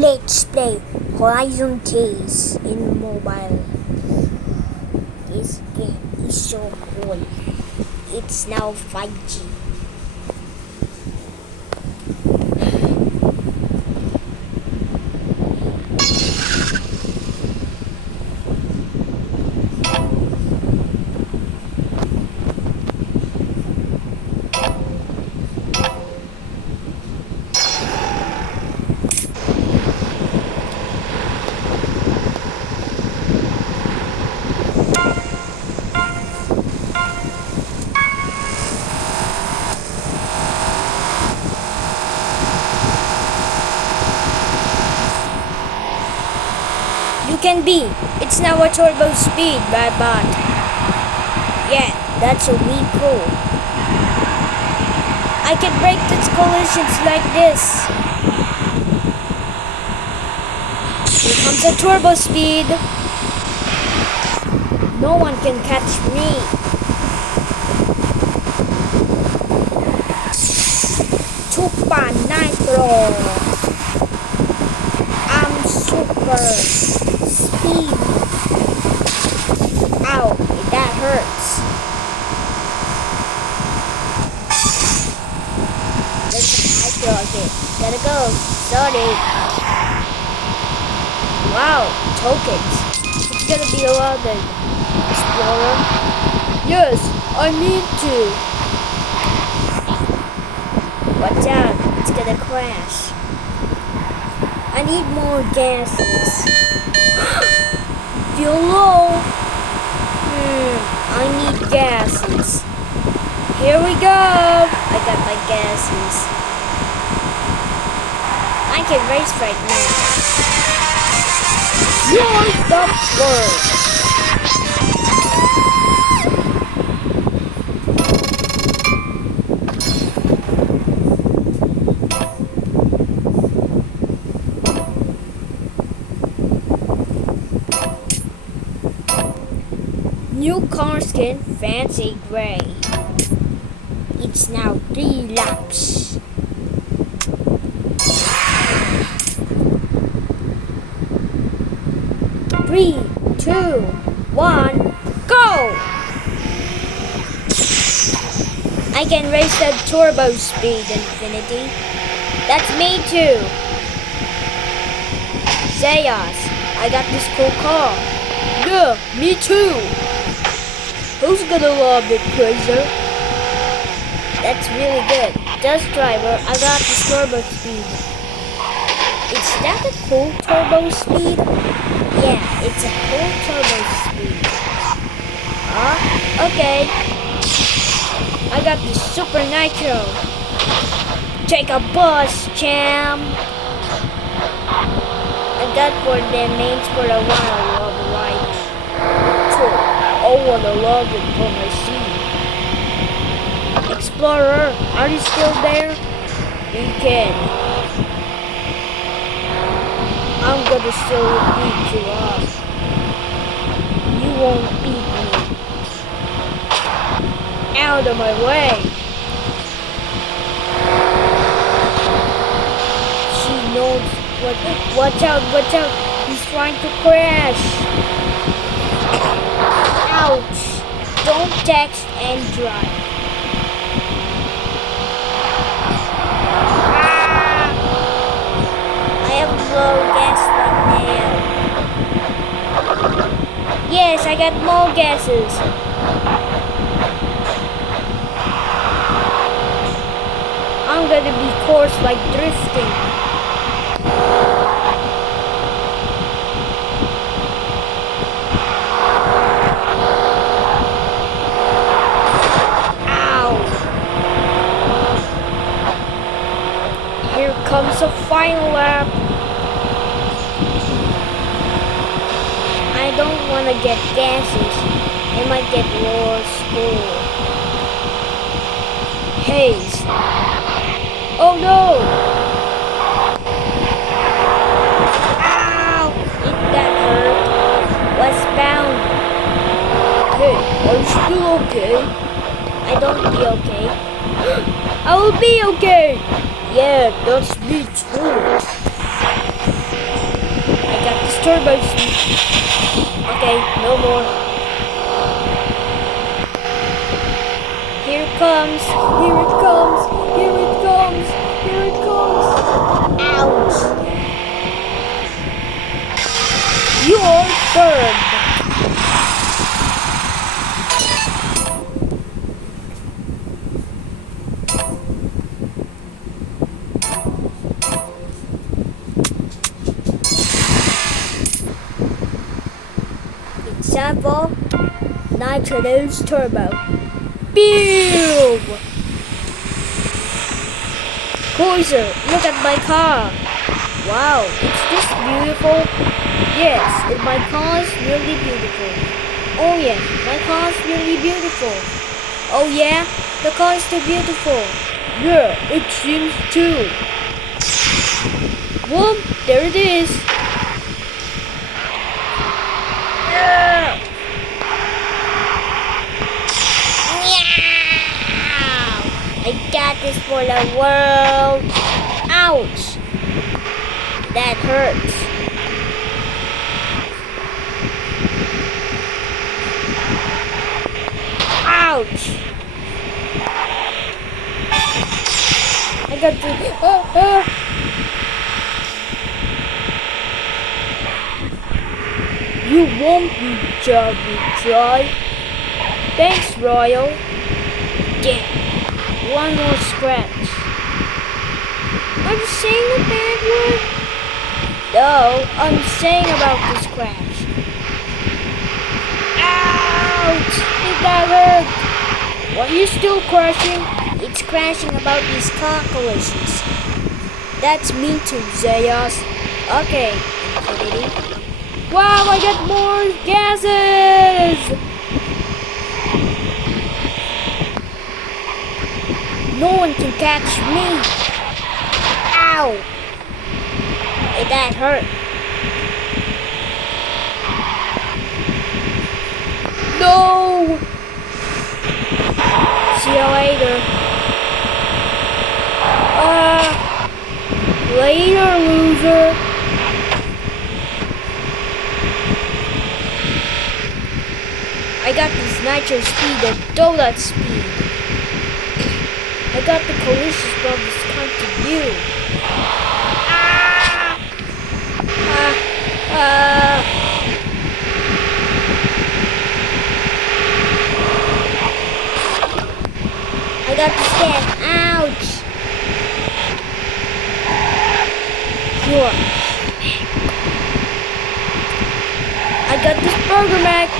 Let's play Horizon Chase in mobile. This game is so cool. It's now 5G. You can be. It's now a turbo speed, bot. Yeah, that's a wee cool. I can break these collisions like this. Here comes a turbo speed. No one can catch me. Super Nitro. I'm super speed. Ow, that hurts. Let's Nitro again. Gotta go. Sorry. Wow, tokens. It's gonna be a lot of Explorer. Yes, I need to. Watch out, it's gonna crash. I need more gases. Feel low. I need gases. Here we go. I got my gases. I can race right now. You're the first. New car skin, fancy gray. It's now 3 laps. Three, two, one, go! I can race the turbo speed, Infinity. That's me too. Zayas, I got this cool car. Yeah, me too. Who's gonna love it, Cruiser? That's really good. Dust Driver, I got this turbo speed. Is that a cool turbo speed? Yeah, it's a cool turbo speed. Okay. I got the Super Nitro. Take a bus, champ. I got for the mains for a while of life. I wanna love it for my seat. Explorer, are you still there? You can. I'm gonna still beat you up. You won't beat me. Out of my way. She knows what. Watch out, watch out. He's trying to crash. Ouch. Don't text and drive. I have low gas right now. Yes, I got more gases. I'm gonna be course like drifting. Here comes a final lap. I don't want to get gases. I might get lower score. Haze. Oh no! Ow! That hurt. Westbound. Hey, are you still okay? I don't be okay. I will be okay. Yeah, that's me too. turbo speed. Okay, no more. Here it comes. Here it comes. Here it comes. Here it comes. Ouch. You're burned. Example, Nitro's turbo. Boom! Closer, look at my car. Wow, is this beautiful? Yes, and my car is really beautiful. Oh yeah, my car is really beautiful. Oh yeah, the car is too beautiful. Yeah, it seems too. Whoop, there it is. Yeah. I got this for the world. Ouch. That hurts. Ouch. I got to... You won't be jolly, Troy. Thanks, Royal. Yeah. One more scratch. Are you saying a bad word? No, I'm saying about the scratch. Ouch! That hurt. Why are you still crashing? It's crashing about these car collisions. That's me too, Zayas. Okay, Infinity. Wow, I got more gases! No one can catch me. Ow! That hurt. No! See you later. Later, loser. I got this nitro speed and donut speed. I got the collisions from this country you. I got the stand. Ouch. Sure. I got this Burger Mac.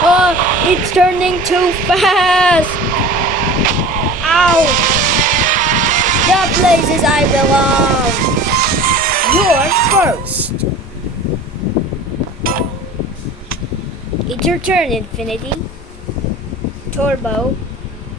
Oh, it's turning too fast. Ow. The places I belong. You're first. It's your turn, Infinity. Turbo,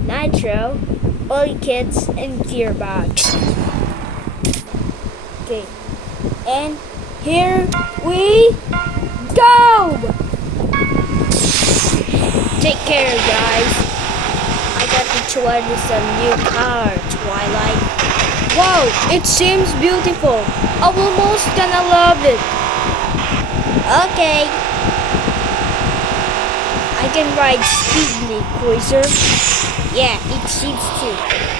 Nitro, Oil Kits, and Gearbox. Okay, and here we go! Take care, guys. I got to try this new car, Twilight. Wow, it seems beautiful. I'm almost gonna love it. Okay. I can ride Speedly Cruiser. Yeah, it seems to.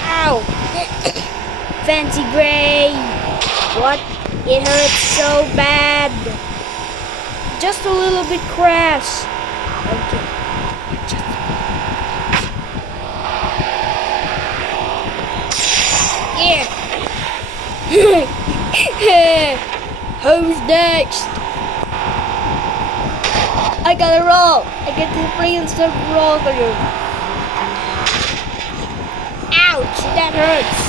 Ow! Fancy Gray. What? It hurts so bad. Just a little bit crash. Okay. Yeah. Who's next? I gotta roll. I get to free and start roll for you. Ouch, that hurts.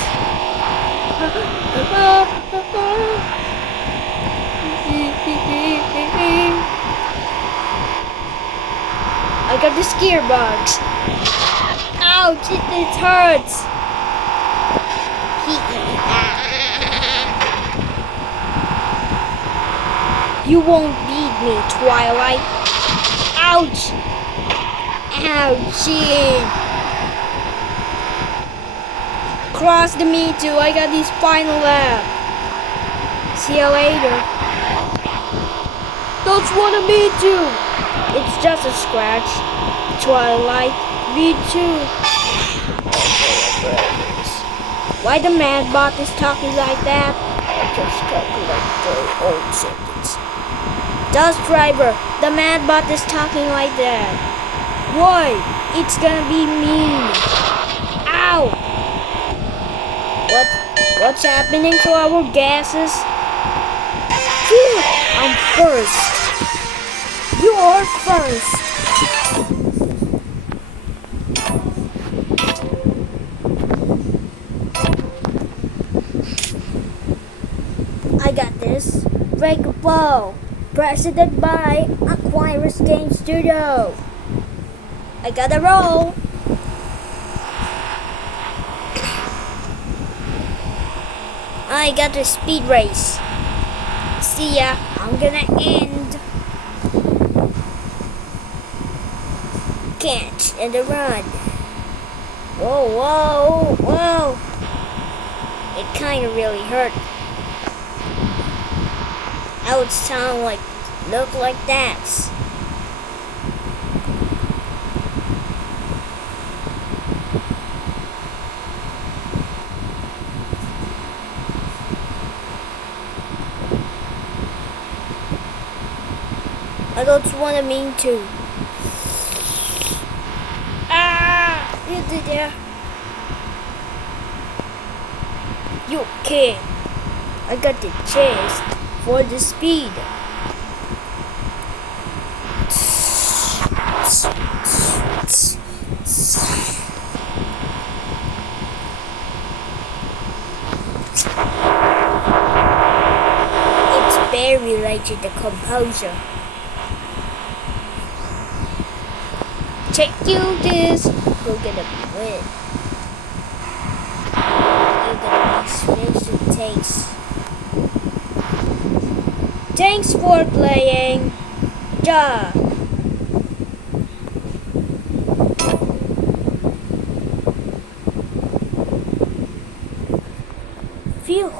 I got this gearbox. Ouch, it hurts. You won't beat me, Twilight. Ouch! Ouchie! Cross the me too. I got this final lap. See you later. That's what I mean too. It's just a scratch. Twilight, me too. Why the Madbot is talking like that? I just talking like the old sentence. Dust Driver, the Madbot is talking like that. Why? It's gonna be mean. Ow! What's happening to our gases? Phew, I'm first. You're first. I got this. Break a Ball. Presented by Aquarius Game Studio. I gotta roll. I got the speed race. See ya. I'm gonna end. Catch and a run. Whoa, whoa, whoa. It kinda really hurt. I would sound like, look like that. I don't want to mean to. Ah! You did it. You can. I got the chest for the speed. It's very related to composure. Check you this. We're gonna win. You're gonna experience the taste. Thanks for playing. Ja. Phew.